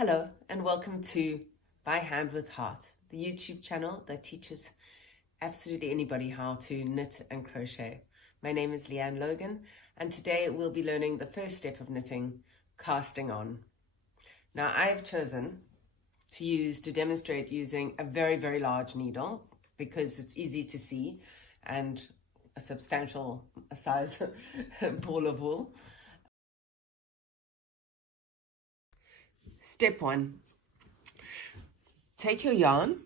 Hello and welcome to By Hand with Heart, the YouTube channel that teaches absolutely anybody how to knit and crochet. My name is Leanne Logan and today we'll be learning the first step of knitting, casting on. Now I've chosen to demonstrate using a very, very large needle because it's easy to see and a substantial size ball of wool. Step 1, take your yarn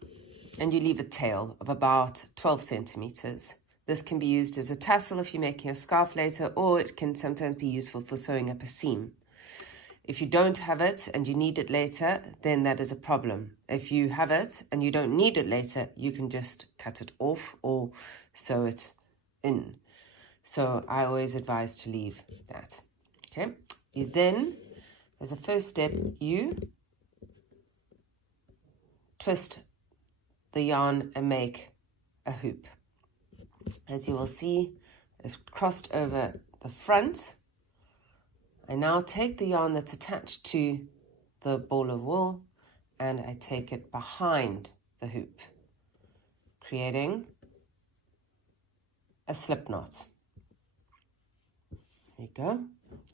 and you leave a tail of about 12 centimeters. This can be used as a tassel if you're making a scarf later, or it can sometimes be useful for sewing up a seam. If you don't have it and you need it later, then that is a problem. If you have it and you don't need it later, you can just cut it off or sew it in. So I always advise to leave that. Okay, you then, as a first step, you twist the yarn and make a hoop. As you will see, it's crossed over the front. I now take the yarn that's attached to the ball of wool and I take it behind the hoop, creating a slip knot. There you go.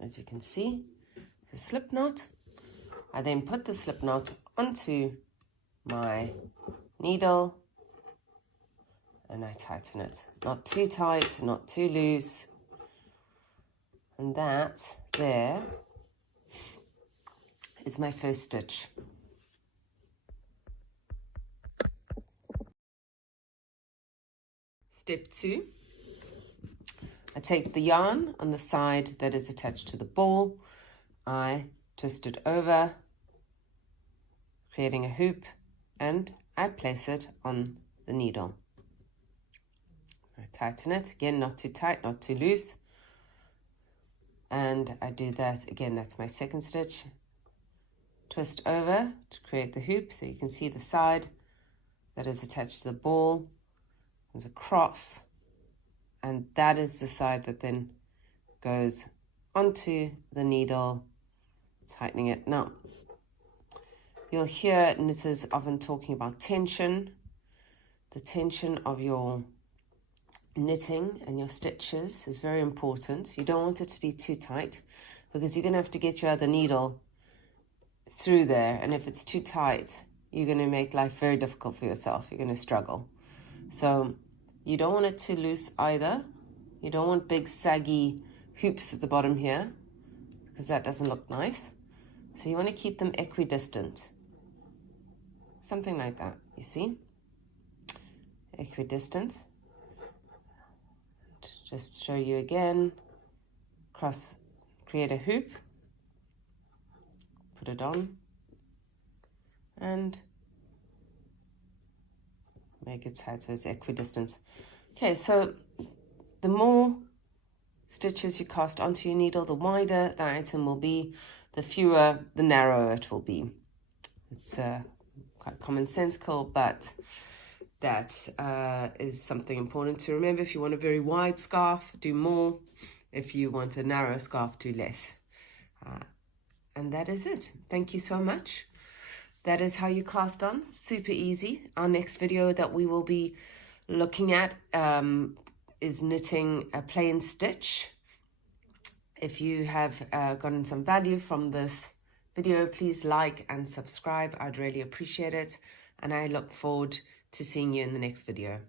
As you can see, it's a slip knot. I then put the slip knot onto my needle and I tighten it. Not too tight, not too loose. And that there is my first stitch. Step 2, I take the yarn on the side that is attached to the ball. I twist it over, creating a hoop, and I place it on the needle. I tighten it, again, not too tight, not too loose. And I do that again, that's my second stitch. Twist over to create the hoop, so you can see the side that is attached to the ball. There's a cross, and that is the side that then goes onto the needle, tightening it. Now, you'll hear knitters often talking about tension. The tension of your knitting and your stitches is very important. You don't want it to be too tight because you're going to have to get your other needle through there, and if it's too tight, you're going to make life very difficult for yourself. You're going to struggle. So you don't want it too loose either. You don't want big saggy hoops at the bottom here because that doesn't look nice. So you want to keep them equidistant. Something like that, you see? Equidistant. Just show you again. Create a hoop. Put it on. And make it tight so it's equidistant. Okay, so the more stitches you cast onto your needle, the wider the item will be, the fewer, the narrower it will be. It's quite commonsensical, but that is something important to remember. If you want a very wide scarf, do more. If you want a narrow scarf, do less. And that is it. Thank you so much. That is how you cast on. Super easy. Our next video that we will be looking at is knitting a plain stitch. If you have gotten some value from this video, please like and subscribe. I'd really appreciate it. And I look forward to seeing you in the next video.